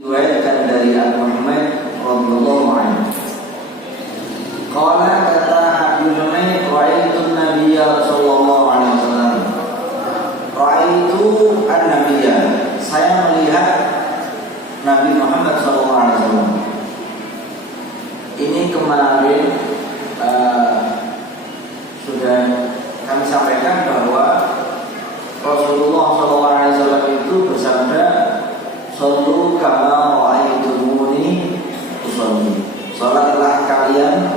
Diriwayatkan dari Abu Humaid radhiyallahu anhu. Qala kata Abu Humaid, ra'aitu Nabiyya sallallahu alaihi wasallam. Ra'aitu an-Nabiyya. Saya melihat Nabi Muhammad sallallahu alaihi wasallam. Ini kemarin sudah kami sampaikan bahwa Rasulullah sallallahu alaihi wasallam itu bersabda, "Shallu kama ra'aitumuni usolli." Salatlah kalian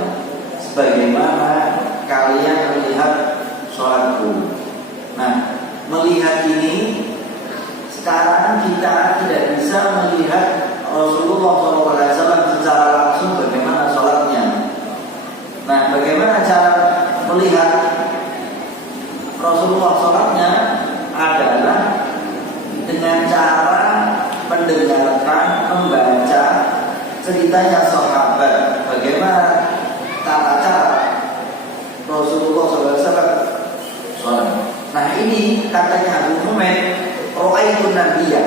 sebagaimana kalian melihat salatku. Nah, melihat ini sekarang kita tidak bisa melihat Rasulullah SAW secara langsung bagaimana salatnya. Nah, bagaimana cara melihat Rasulullah salatnya adalah dengan cara mendengarkan, membaca ceritanya sahabat, bagaimana tata cara Rasulullah SAW sholat. Nah, ini katanya Abu Humaid, ra'aitu Nabiyya,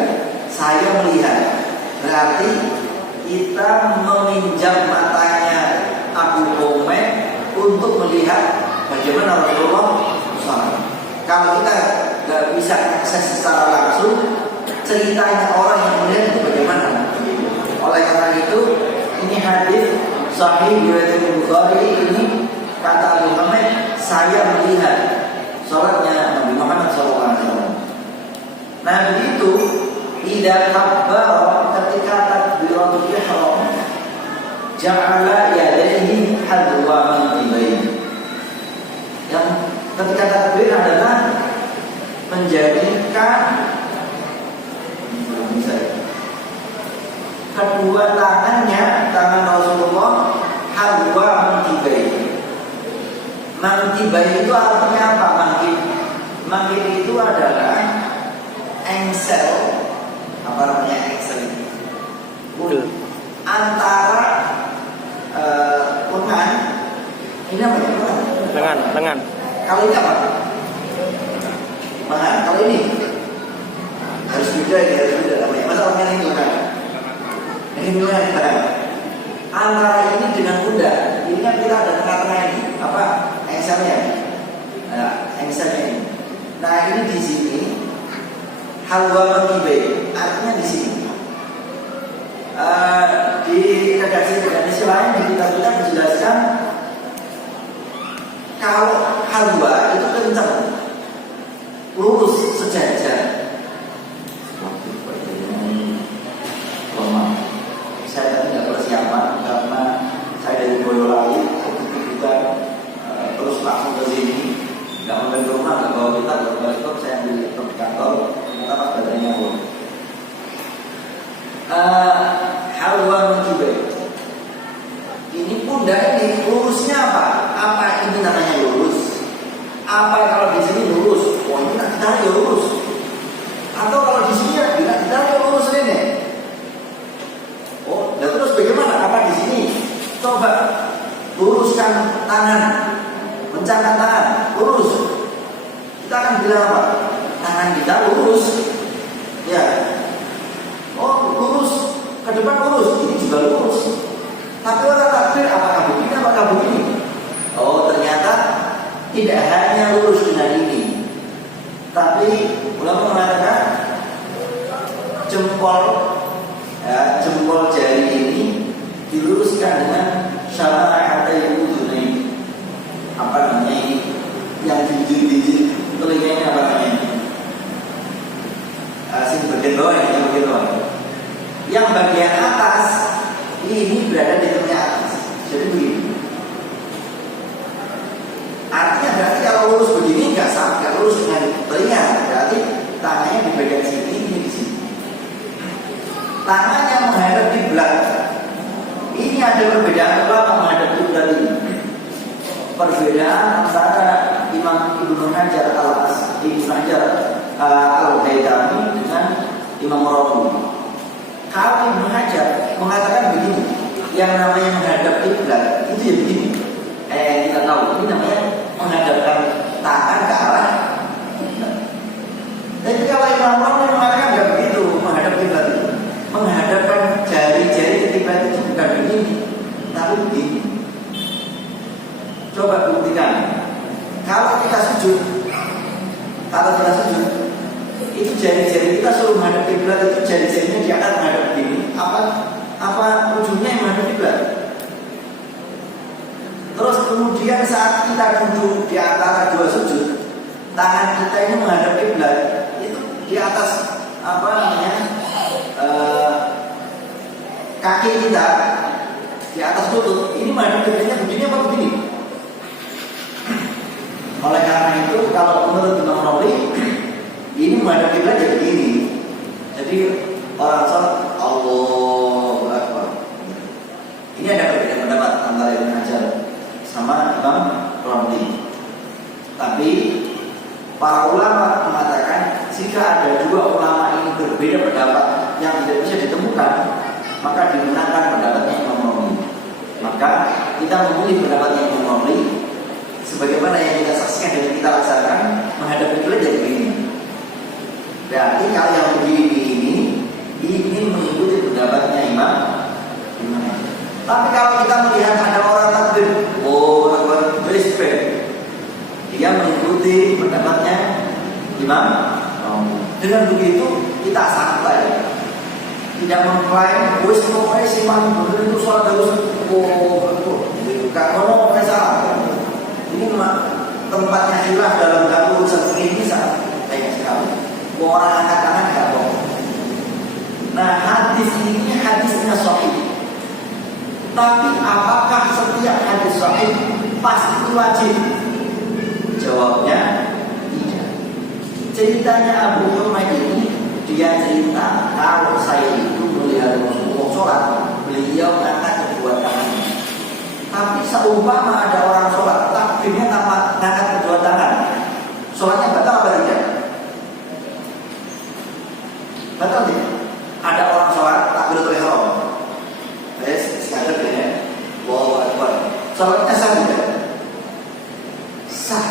saya melihat. Berarti kita meminjam matanya Abu Humaid untuk melihat bagaimana Rasulullah sholat. Kalau kita nggak bisa akses secara langsung ceritanya orang yang melihat itu bagaimana. Oleh karena itu, ini hadis sahih riwayat Bukhari. Ini kata Abu Humaid, saya melihat salatnya Nabi Muhammad SAW. Nah, begitu idza kabbara, ketika takbiratul ihram, ja'ala yadayhi hadwa mankibayhi. Yang ketika takbir adalah menjadikan kedua tangannya, tangan Rasulullah, hadwa mankibayhi. Mankibayhi itu artinya apa? Mankib itu adalah engsel, apa namanya engsel itu? Antara lengan, ini apa ya? Lengan. Kalau ini apa? Lengan. Kalau ini harus beda ya, harus beda namanya. Masa lengan ini lengan? Ini lengan. Antara ini dengan pundak, ini kan kita ada tengah-tengah ini, apa? Engselnya. Nah, engselnya ini. Nah, ini di sini hadwa mankibayhi, artinya di sini. Di redaksi lain di kitab-kitab dijelaskan kalau hadwa itu kencang, lurus, sejajar. Saya tadi tidak persiapan karena saya dari Boyolali, kita terus langsung ke sini, nggak mau ke rumah, nggak bawa kita, baru laptop saya ambil laptop di kantor, ternyata pas baterainya full. Hadwa mankibayhi. Ini pundak ini lurusnya apa? Apa ini namanya lurus? Apa kalau di sini lurus? Oh, ini nak ditarik lurus. Atau kalau di sini ya tidak ditarik lurus ini. Oh, dan terus bagaimana? Apa di sini? Coba luruskan tangan, mencangkat tangan, lurus. Kita akan bilang apa? Tangan kita lurus. Ya. Oh, lurus. Ke depan lurus. Ini juga lurus. Tapi orang takbir apakah begini, apakah begini? Oh, ternyata tidak hanya lurus dengan ini, tapi ulama mengatakan jempol jari ini diluruskan dengan syara'atai udhunain. Apa namanya ini? Yang biji-biji telinganya apa namanya? Sini bagian bawah, yang bagian bawah. Yang bagian atas ini berada di tengah atas. Jadi begini. Artinya berarti kalau lurus begini nggak sama, nggak lurus dengan telinga. Berarti tangannya di bagian sini, ini di sini. Tangannya menghadap kiblat. Ini ada perbedaan ulama menghadap kiblat ini. Perbedaan antara Imam Ibnu Hajar al-Haytami dengan Imam Rawi. Kalau Ibnu Hajar mengatakan begini, yang namanya menghadap kiblat itu ya begini. Kita tahu ini namanya menghadapkan tangan ke arah. Tapi kalau Imam Rawi mengatakan nggak begitu menghadap kiblat itu. menghadapkan jari-jarinya diangkat menghadap begini, apa ujungnya yang menghadap kiblat? Terus kemudian saat kita duduk di antara dua sujud, tangan kita ini menghadap kiblat, itu di atas kaki kita di atas lutut ini menghadap kiblatnya begini apa begini? Oleh karena itu kalau menurut Imam Romli ini menghadap kiblat jadi begini. Jadi orang sholat Allahu Akbar. Ini ada perbedaan pendapat antara Ibnu Hajar sama Imam Romli. Tapi para ulama mengatakan jika ada dua ulama ini berbeda pendapat yang tidak bisa ditemukan, maka dimenangkan pendapatnya Imam Romli. Maka kita memilih pendapatnya Imam Romli, sebagaimana yang kita saksikan dan kita laksanakan menghadap kiblat jadi begini. Berarti kalau yang begini ini mengikuti pendapatnya Imam. Tapi kalau kita melihat ada orang takbir, respect, dia mengikuti pendapatnya Imam. Dengan begitu kita santai, tidak mengklaim wis pokoknya si Imam bener itu sholat harus kalau mau salah. Ini tempatnya khilaf dalam urusan ini bisa banyak sekali. Orang angkat tangan nggak bohong. Nah hadis ini hadisnya sahih. Tapi apakah setiap hadis sahih pasti wajib? Jawabnya tidak. Ceritanya Abu Humaid ini, dia cerita kalau saya itu melihat Rasulullah sholat, beliau mengangkat kedua tangannya. Tapi seumpama ada orang sholat, takbirnya tanpa mengangkat kedua tangan, sholatnya batal apa tidak? Batal tidak? Ada orang sholat takbiratul ihram, sekadar dia, Allahu Akbar, sholatnya sah tidak? Sah.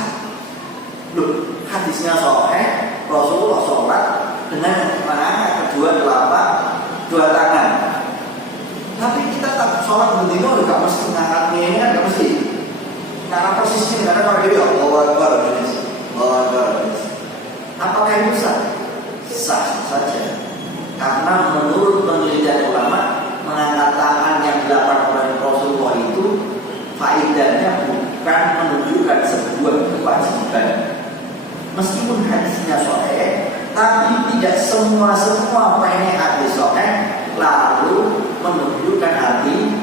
Loh, hadisnya sahih, Rasulullah sholat dengan mengangkat dua tangan. Tapi kita tak sholat berdino, nggak mesti ngangkatnya ini kan nggak mesti. Karena posisinya karena kalau dia Allahu Akbar, Allahu Akbar. Apakah itu sah? Sah saja. Karena menurut penelitian ulama, mengangkat tangan yang dilakukan oleh Rasulullah itu faedahnya bukan menunjukkan sebuah kewajiban. Meskipun hadisnya sahih, tapi tidak semua pengen hadis sahih lalu menunjukkan hati.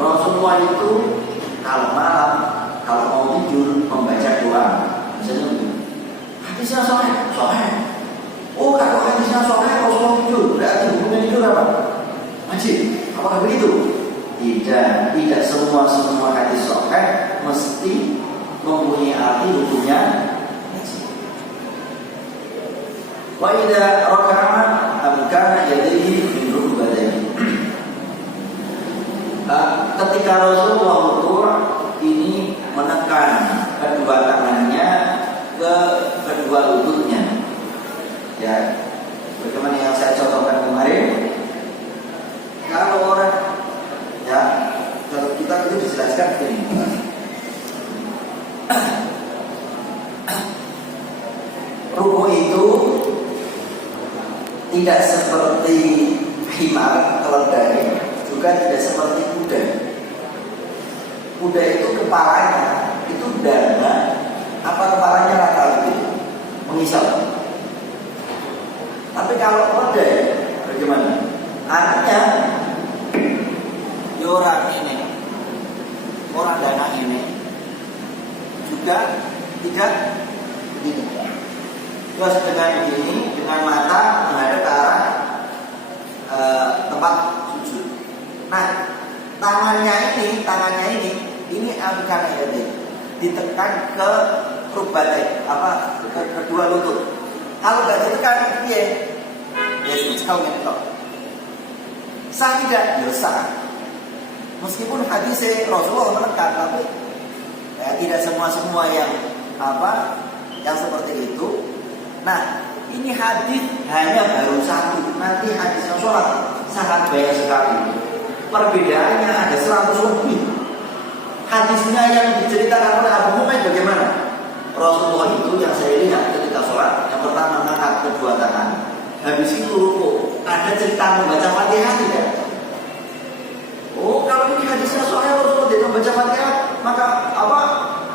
Rasulullah itu kalau malam, kalau mau tidur membaca doa, misalnya hadisnya sahih. Oh, kalau hadisnya sahih Rasulullah tidur, berarti hukumnya tidur apa? Wajib. Apakah begitu? Tidak semua hadis sahih mesti mempunyai arti hukumnya wajib. Wa idza raka'a amkana yadayhi min rukbatayhi. Ketika Rasulullah wudu ini menekan kedua tangannya ke kedua lututnya. Ya, bagaimana yang saya contohkan kemarin. Kalau orang, ya, kalau kita itu dijelaskan begini. Ruku itu tidak seperti himar keledai, juga tidak seperti kuda. Kuda itu kepalanya itu dana, apa kepalanya rata gitu, mengisap. Tapi kalau keledai bagaimana? Artinya orang ini, orang dana ini juga tidak begini. Terus dengan begini, dengan mata menghadap ke arah tempat sujud. Nah, tangannya ini angkat ini ditekan ke rukbatai, ke kedua lutut. Kalau nggak ditekan, ya jauh ngetok. Sah tidak? Ya sah. Meskipun hadis Rasulullah menekan, tapi ya, tidak semua yang yang seperti itu. Nah, ini hadis hanya baru satu. Nanti hadis yang sholat sangat banyak sekali. Perbedaannya ada 100 lebih. Hadisnya yang diceritakan oleh Abu Humaid bagaimana? Rasulullah itu yang saya lihat ketika sholat, yang pertama angkat kedua tangan, habis itu rukuk. Ada cerita membaca Fatihah tidak? Oh, kalau ini hadisnya soalnya Rasulullah tidak membaca Fatihah, maka apa?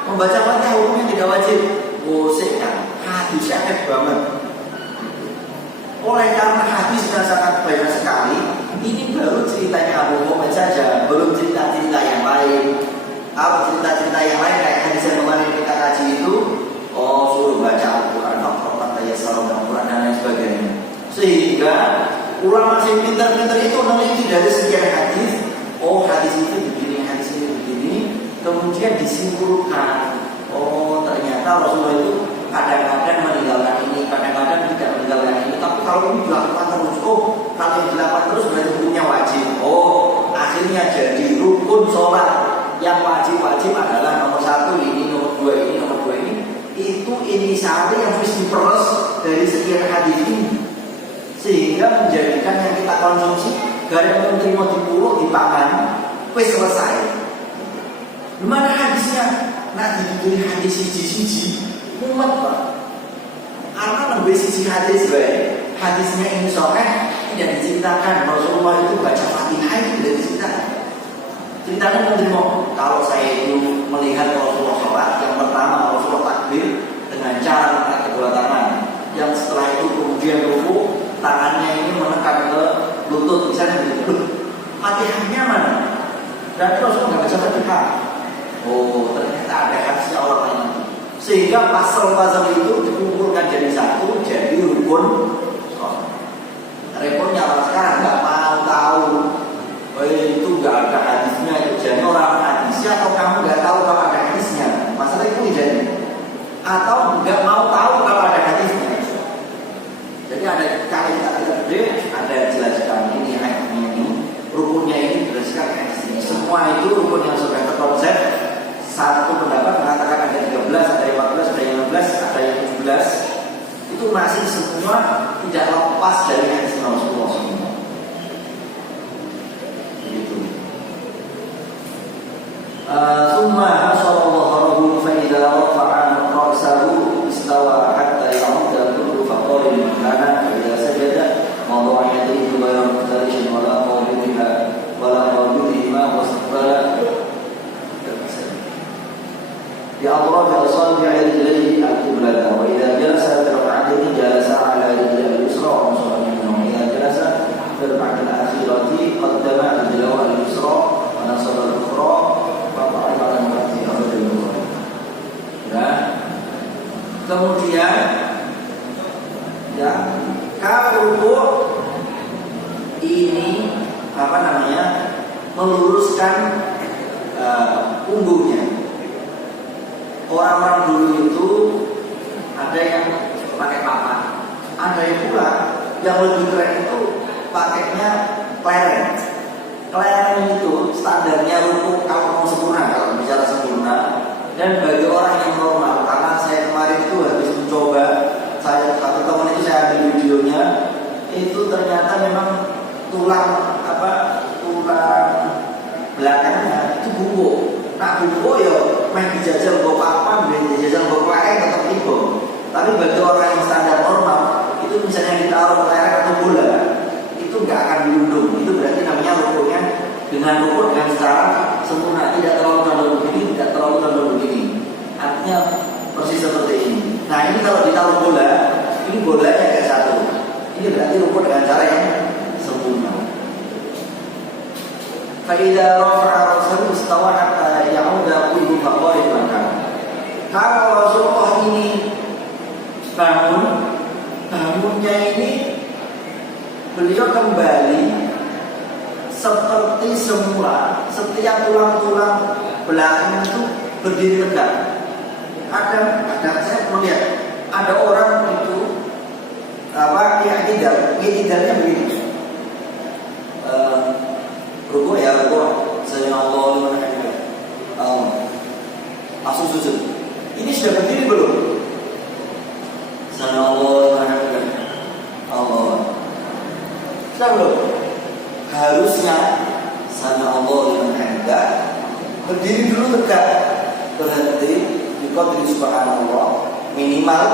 Membaca Fatihah hukumnya tidak wajib. Oh, kan hadisnya hebat banget. Oleh karena hadisnya sangat banyak sekali, ini baru ceritanya Abu Muhammad saja, belum cerita-cerita yang lain. Kalau cerita-cerita yang lain kayak hadis yang kemarin kita kaji itu, oh suruh baca Al-Quran, Al-Quran dan lain sebagainya. Sehingga ulama yang pintar-pintar itu meneliti dari sekian hadis, oh hadis itu begini, hadis itu begini, kemudian disimpulkan, oh ternyata Rasulullah itu kadang-kadang meninggalkan ini, kadang-kadang tidak meninggalkan ini. Tapi kalau ini dilakukan terus, oh kalau yang dilakukan terus berarti hukumnya wajib. Oh akhirnya jadi rukun sholat. Yang wajib-wajib adalah nomor 1 ini, nomor 2 ini, nomor 2 ini. Itu inisiatif yang harus diperes dari sekian hadis ini, sehingga menjadikan yang kita konsumsi gara menteri mau dipuluh dipakan, wis selesai. Gimana hadisnya? Nah dibikin hadis siji-siji mumet Pak. Karena lebih sisi hadis baik, hadisnya ini soalnya tidak diceritakan Rasulullah itu baca Fatihah itu tidak diceritakan. Ceritanya menerima kalau saya itu melihat Rasulullah sholat, yang pertama Rasulullah takbir dengan cara mengangkat kedua tangan, yang setelah itu kemudian ruku, tangannya ini menekan ke lutut, misalnya begitu. Fatihahnya mana? Berarti Rasulullah nggak baca Fatihah. Oh ternyata ada hadisnya orang lain. Sehingga pasal-pasal itu dikumpulkan jadi satu, jadi rukun sholat. Repotnya orang sekarang nggak mau tahu. Itu nggak ada hadisnya, itu jadi orang hadisnya, atau kamu nggak tahu kalau ada hadisnya, masalah itu jadi, atau nggak mau tahu kalau ada hadisnya. Jadi ada kali kita tidak gede, ada jelaskan ini hadisnya ini, rukunnya ini jelaskan hadisnya. Semua itu rukun yang sudah terkonsep. Satu pendapat mengatakan ada 13, ada yang 14, ada yang 15, ada yang 17. Itu masih semua tidak lepas dari hadis Rasulullah semua. ثم حصر ظهره فإذا رفع رأسه استوى حتى يعود كل فقار مكانه فإذا سجد وضع يديه غير مفترش ولا موجودهما واستقبل بأطراف أصابع رجليه القبلة وإذا جلس في ركعتين جلس على رجله اليسرى وانصرف منه وإذا جلس في الركعة الأخيرة قدم رجله اليسرى ونصب الأخرى. Ya. Kemudian ya, kalau rukuk ini meluruskan punggungnya. Orang-orang dulu itu ada yang pakai papan, ada yang pula yang lebih keren itu pakainya kelereng. Kelereng itu standarnya rukuk kalau mau sempurna, kalau bicara sempurna. Dan bagi orang yang normal, karena saya kemarin itu habis mencoba, saya satu teman itu saya ambil videonya, itu ternyata memang tulang belakangnya itu bungkuk. Nah bungkuk ya main dijajal bawa papan, dijajal bawa kelereng tetap ibu. Tapi bagi orang yang standar normal, itu misalnya ditaruh kelereng atau bola, itu nggak akan dilundung. Itu berarti namanya rukuknya dengan rukuk dengan secara sempurna, tidak terlalu condong begini, tidak terlalu condong begini. Artinya persis seperti ini. Nah ini kalau ditaruh bola, ini bolanya kayak satu. Ini berarti rukuk dengan cara yang sempurna. Faidah rafa'a rasul istawa hatta ya'uda kullu faqarin makan. Kalau Rasulullah ini bangunnya ini beliau kembali seperti semula, setiap tulang-tulang belakang itu berdiri tegak. Ada saya melihat ada orang itu tidaknya begini. Rukuk ya rukuk, saya Allah langsung sujud. Ini sudah berdiri belum? Saya Allah sudah belum? Harusnya sana Allah dengan hendak berdiri dulu tegak, berhenti di qadri subhanallah minimal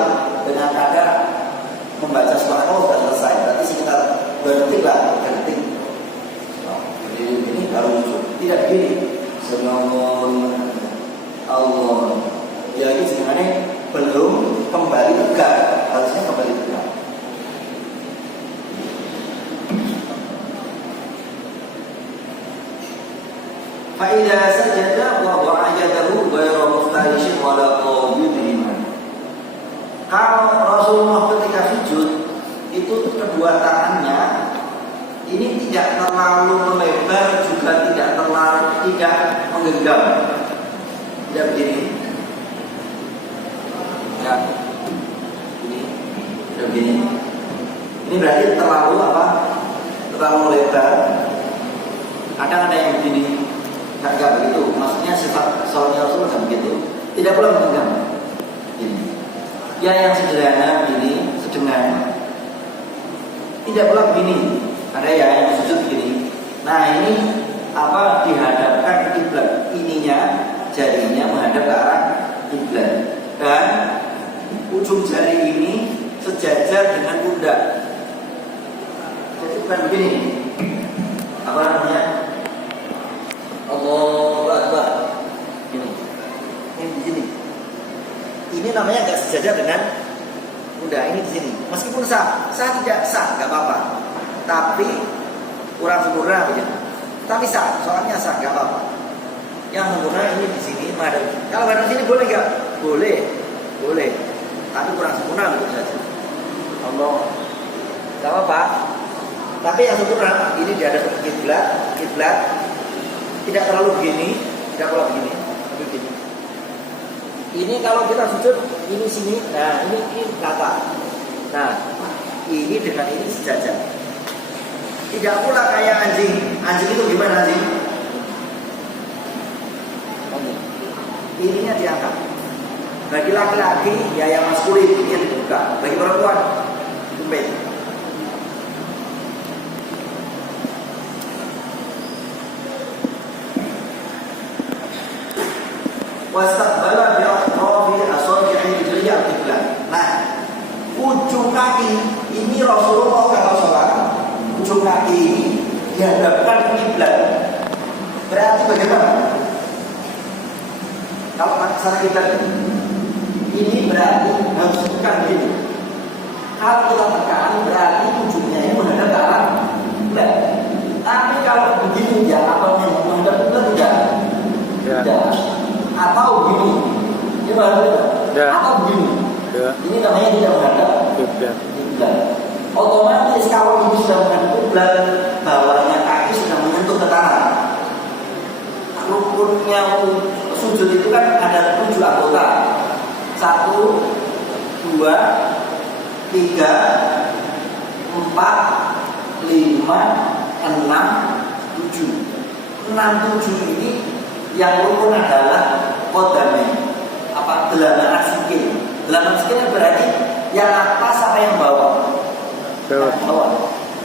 dengan kadar membaca surah Al sudah selesai, berarti sekitar 2 detik lah, 3 detik. Jadi ini baru muncul, tidak begini. Subhanallah, Allah. Ya ini sebenarnya belum kembali tegak, harusnya kembali tegak. Fa'idha sajada wa wa'ajadahu ghayra muftarishin wala qawbidhima. Kalau Rasulullah ketika sujud itu kedua tangannya ini tidak terlalu melebar, juga tidak menggenggam, tidak begini. Ya, ini tidak begini. Ini berarti terlalu apa? Terlalu melebar. Kadang ada yang begini. Enggak begitu, maksudnya sifat sholatnya Rasul enggak begitu. Tidak pula menggenggam. Ini. Ya yang sederhana begini, sedengan. Tidak pula begini. Ada ya yang sujud begini. Nah ini apa dihadapkan kiblat. Ininya jarinya menghadap ke arah kiblat. Dan ujung jari ini sejajar dengan pundak. Jadi bukan begini. Apa namanya? Allahu Akbar. Ini di sini. Ini namanya agak sejajar dengan pundak. Ini di sini. Meskipun sah tidak sah, nggak apa-apa. Tapi kurang sempurna begitu. Tapi sah, soalnya sah, nggak apa-apa. Yang sempurna ini di sini. Kalau di sini boleh nggak? Boleh. Tapi kurang sempurna begitu saja. Allah, nggak apa-apa. Tapi yang sempurna ini di hadapan kiblat. Tidak terlalu begini, tidak terlalu begini, tapi begini. Ini kalau kita sujud, ini sini, nah ini rata. Nah, ini dengan ini sejajar. Tidak pula kayak anjing. Anjing itu gimana anjing? Ininya diangkat. Bagi laki-laki ya yang maskulin ini dibuka. Bagi perempuan dempet. Wastaqbala bi'atrafi asabi'i rijlihi al-qiblah. Nah, ujung kaki ini Rasulullah kalau sholat, ujung kaki ini dihadapkan kiblat. Berarti bagaimana? Kalau secara kiblat ini berarti harus tekan begini. Kalau kita tekan berarti ujungnya ini menghadap ke arah kiblat. Tapi kalau begini ya apa menghadap kiblat tidak. Atau begini, ini menghadap atau begini, ini namanya tidak menghadap kiblat. Otomatis kalau ini sudah menghadap kiblat, bawahnya kaki sudah menyentuh ke tanah. Rukunnya sujud itu kan ada 7 anggota. 1, 2, 3, 4, 5, 6, 7. 6, 7 ini yang rukun adalah kodame, delanan sikil. Delanan sikil berarti yang atas apa yang bawah? Yang bawah.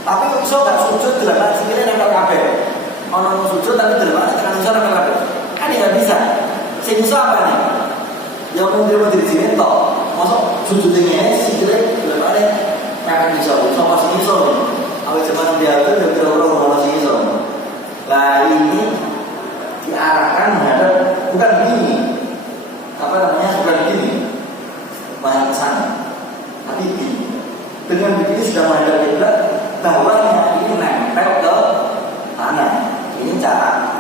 Tapi iso gak sujud delanan sikilnya nempel kabeh. Ono sujud tapi delanan tekan iso nempel kabeh. Kan ya bisa. Sing iso apa nih? Ya mungkin mau dirjine tok. Mosok sujud ngene sikile delanan kan iso sing iso. Awake zaman diatur ya kira-kira ono sing iso. Lah ini diarahkan menghadap bukan begini, bukan begini, malah ke sana, tapi begini. Dengan begitu sudah menghadap kiblat, bawahnya ini nempel ke tanah. Ini cara.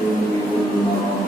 Tunggu